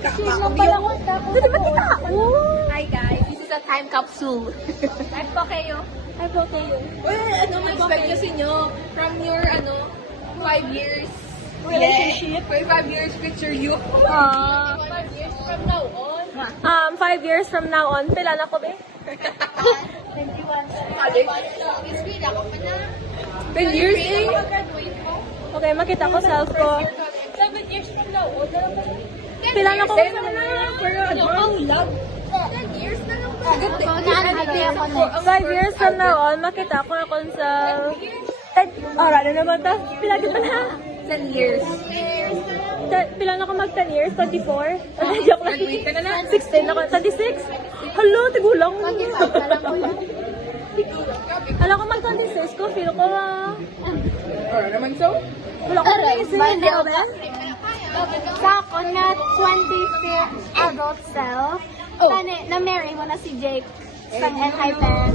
Dito ba kita? Hi guys, this is a time capsule. Ay po kayo. Uy, ano ma-expect kasi nyo from your 5 years Relationship? Yeah. 5 years picture you. 5 years from now on. 5 years from now on. Pila na ko ba? 21. College? 10 years eh? Okay, makita ko self ko. 7 years from now on. Pila na ko. Pero ang love. 10 years na lang. Agad 5 years from now on, makita ko akong sa... Alright na naman ta. Pila kita na. 10 years. Pila na ako mag 10 years? 24? Joke lang. 16 ako. 26? Hello, tigulang mo. Alam ko mag 26 ko, feel ko Naman so? wala ko naisip. Sa ako na 25th adult self, tani, na-marry mo na si Jake sa NHypen.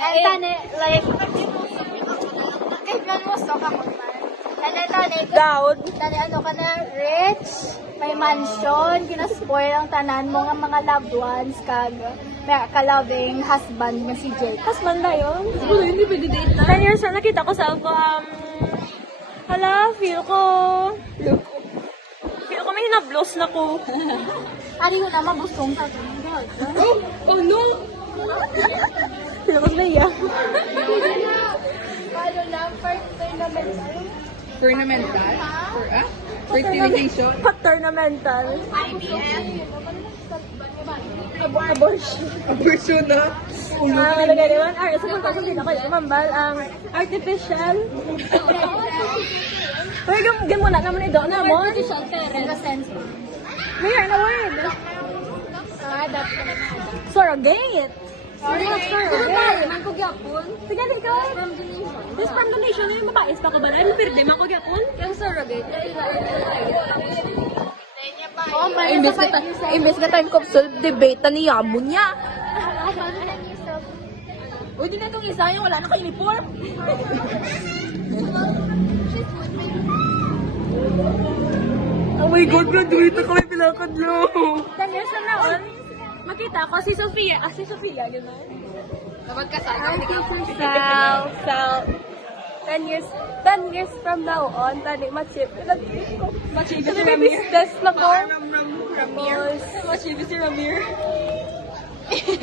And tani, like, kaibigan mo, so ka mo man. Tani, Down. tani, ano ka na, rich, may mansion, kinaspoil ang tanan mo ng mga loved ones, kag, may ka-loving husband nga si Jake. Husband na yun. Siguro hindi pwede date na. 10 years na nakita ko sa ako, hala, feel ko may hinablos na ko. Ano yun na, mabusong ka. Oh no! Feel ko Bea. Ano lang, first tournament. Ornamental? Fertilization? Ornamental. Abortion. Abortion na? Lagay naman, sa punta sa pinaka, mambal, ang artificial. Uy, gamuna naman ito na mo. Artificial parents. Mayor na word. Surrogate. Surrogate. Man ko gyapon. Sige, ikaw. This from donation na yung mabais pa ka ba? Ano pirde, man ko gyapon? Yung surrogate. Oh, my Imbes na time capsule, debate na niya mo niya. Uy, di na itong isa yung wala na ka-uniform. Oh my God, graduate na kami pilakad nyo. 10 years na naon, makita ko si Sofia. Si Sofia, gano'n. Kapag kasal Self. 10 years from now on, tani, machip. Machip si Ramir. Business na ko. Tapos, machip si Ramir.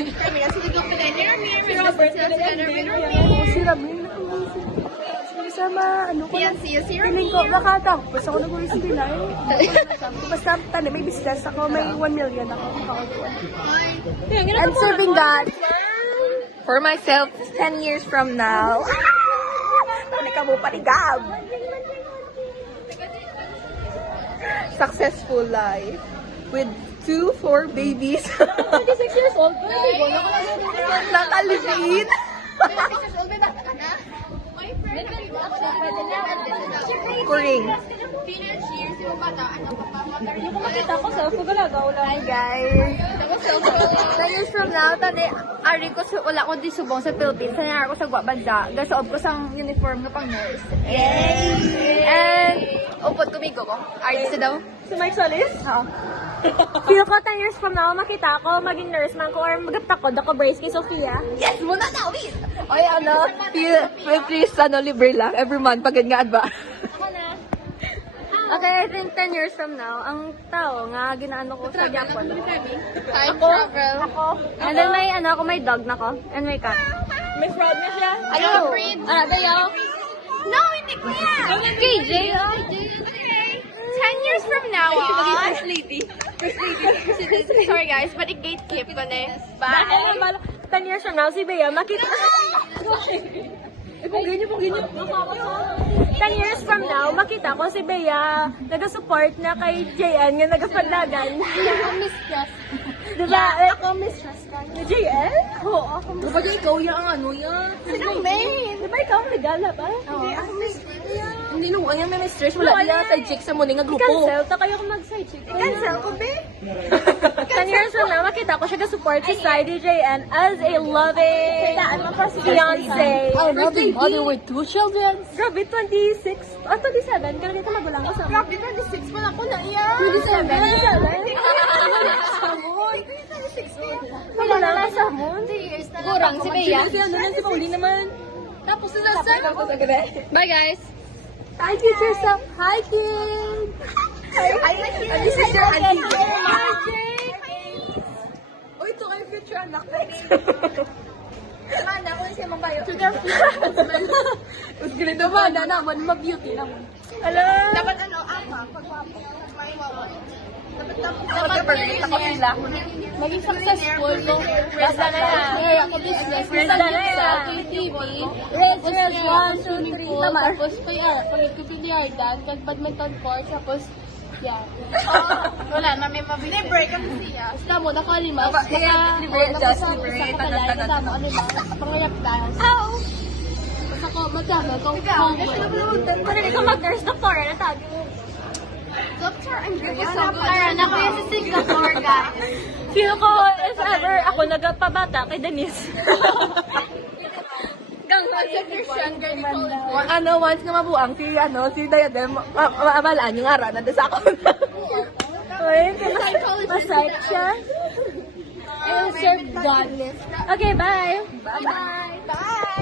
Kami kasi dito pinay ni Ramir. Si Robert. Si Ramir. Sama, ano ko. Piling ko, makatapos ako nag-uwi si Pinay. Basta, tani, may business ako. May 1 million ako. I'm serving God for myself 10 years from now. Tani ka mo paligab. Successful life with 4 babies. 26 years old. Nakalipin. Kuring. Makita ko sa pagkalagaw lang. Hi guys. 10 years from now, tani, ari ko wala ko di subong sa Philippines. Tani ako sa Guabanda. Gasob ko sang uniform na pang nurse. Yay! And, upot kumigo ko. Ari sa daw? Si Mike Solis? Oo. Feel ko 10 years from now, makita ko, maging nurse man ko, or magaptakod ako brace kay Sofia. Yes! Muna na, wait! Oy, please, libre lang. Every month, pagod nga ba? Okay, I think 10 years from now, ang tao nga, ginaano ko sa Japan. Time travel. Ako. And then may, ako, may dog na ko. And may cat. May fraud na siya. Ano? Breed? Dayaw. No, hindi ko yan! KJ, oh. 10 years from now, First lady. Sorry guys, but i-gatekeep ko na. Bye! 10 years from now, si Bea, makita. Pong ganyan. 10 years from now, makita ko si Bea, nag-support na kay JN nga nag-pandagan. Ako mistress. Diba? Ako mistress ka. Ni JN? Oo, ako mistress. Kapag ikaw yung ano yan. Sinong main? Diba ikaw ang nagala ba? Hindi, ako mistress. Hindi nung ang may stress, wala niya side chick sa muna nga grupo. Cancel, ta kayo kung mag-side chick. Cancel ko, be? 10 years from now, makita ko siya ka-support si JN as a loving fiancé. Oh, loving mother with 2 children. Grabe, 26. 27. Kaya dito magulang ko sa Grabe, 26 pa na ako na iya. 27. na lang sa moon. Gurang si Bea. Si Pauline naman. Tapos si Sasa. Bye guys! Hi, teacher Sam. Hi, kid. Hi, this is your auntie. Hi, Jake. Uy, ito kayo future anak. Mana, kung siya mabayo. Mas ganito ba? Naman, ma-beauty naman. Dapat ano, ama, pagwapo. May wawa. Dapat birthday ako sila. Maging successful kung basta na yan. Ako business. Basta na yan. TV. Red, 1, 2, 3. Tama. Tapos pag-biliardan, badminton court. Tapos, yan. Wala na, may mabili. Libre kami siya. Basta mo, nakalima. Libre, just libre. Basta mo, ano ba? Pangayap dance. Ow! Basta ko, magkama. Pwede ka mag-nurse doctor, na tagi mo. Doctor Andrea. Ayan, ako yung si Singapore, guys. Feel ko, if ever ako nagpabata kay Denise. Once nga mabuang si Diadem, mabalaan yung araw na sa ako. Uy, masayt siya. Sir Godless. Okay, bye. Bye. Bye.